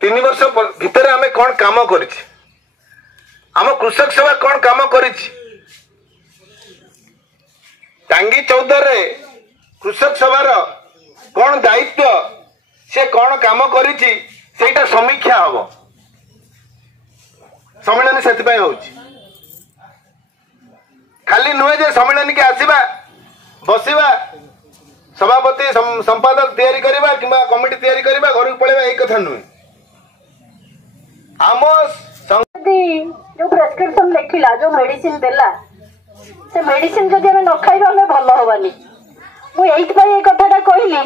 3 वर्ष भितर आम कौन काम कर कृषक सभा कौन काम कर टांगी 14 रे कृषक सभार कौन दायित्व से कौन काम कर समीक्षा हम सम्मेलन से खाली नुहे जे सम्मेलन के आसवा बसवा सभापति संपादक तैयारी करवा कि कमिटी तैयारी करवा घर को पड़ेगा एक कथा नुहे आम जो प्रेस्क्रिप्शन लिखला जो मेडिसिन देला से मेडिसिन जदि आम न खाइबा आम भल हबानी मुझे कथा कहली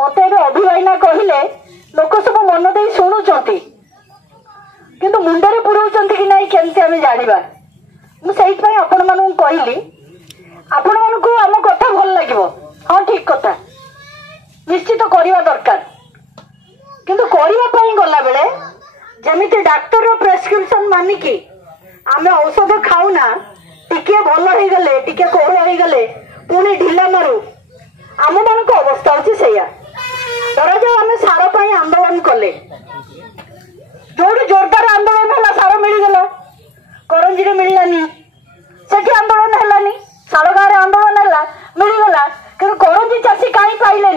मत अभिभावना कहले लोक सब मन दे शुणुंट किंतु मुंडे पुराउंट कि नहीं केमती आम जाना मुझे आपण मानू कहली आपण मानक आम कथा भल लगे हाँ ठीक कथा निश्चित करवा दरकार किंतु करने गला बेले जमीती डाक्तर प्रेस्क्रिप्शन मानिकी आम औषध खाऊना टिके भल हो गले टिके कोहल हो गले पुणी ढिला मारू आम मान अवस्था हूँ से धर जाओ आम सार पर आंदोलन कले जो जोरदार आंदोलन है सार मिलगला करंजी मिललानी से आंदोलन है सार गाँव आंदोलन है मिलगला कि करंजी चाषी कहीं पाइले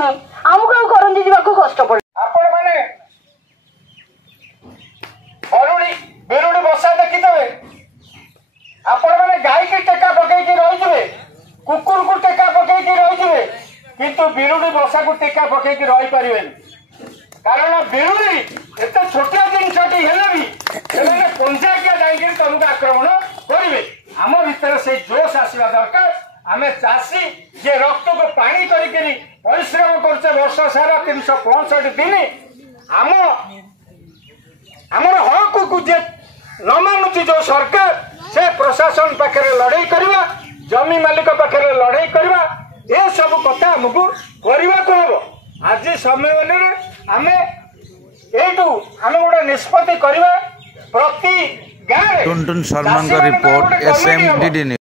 आमको करंजी जावाक कष्ट पड़े बिरुड़ी बसा देखिथे आपण मैंने गाई की टेका पकईकि रही कुकुर को टेका पकईकि रही किंतु बिरुड़ी बसा को टेका पकईकि रही पारे कारण बिरुड़ी एत छोटिया जिनसटी हेले भी से पंचायत जाइए तुमको आक्रमण करेंगे आम भीतर से जोश आसवा दरकार आम चाषी जे रक्त को पानी करी परिश्रम करছে वर्ष सारा 365 दिन आमर हक को जे न मानुची जो सरकार से प्रशासन पाखे लड़ाई करवा जमी मालिक पाखे लड़ाई करवा ये सब कथा आमको करने को हम आज सम्मेलन में आम यू आम गोटे निष्पत्ति करवा प्रति गाँव टुनटुन शर्मा का रिपोर्ट SMDD।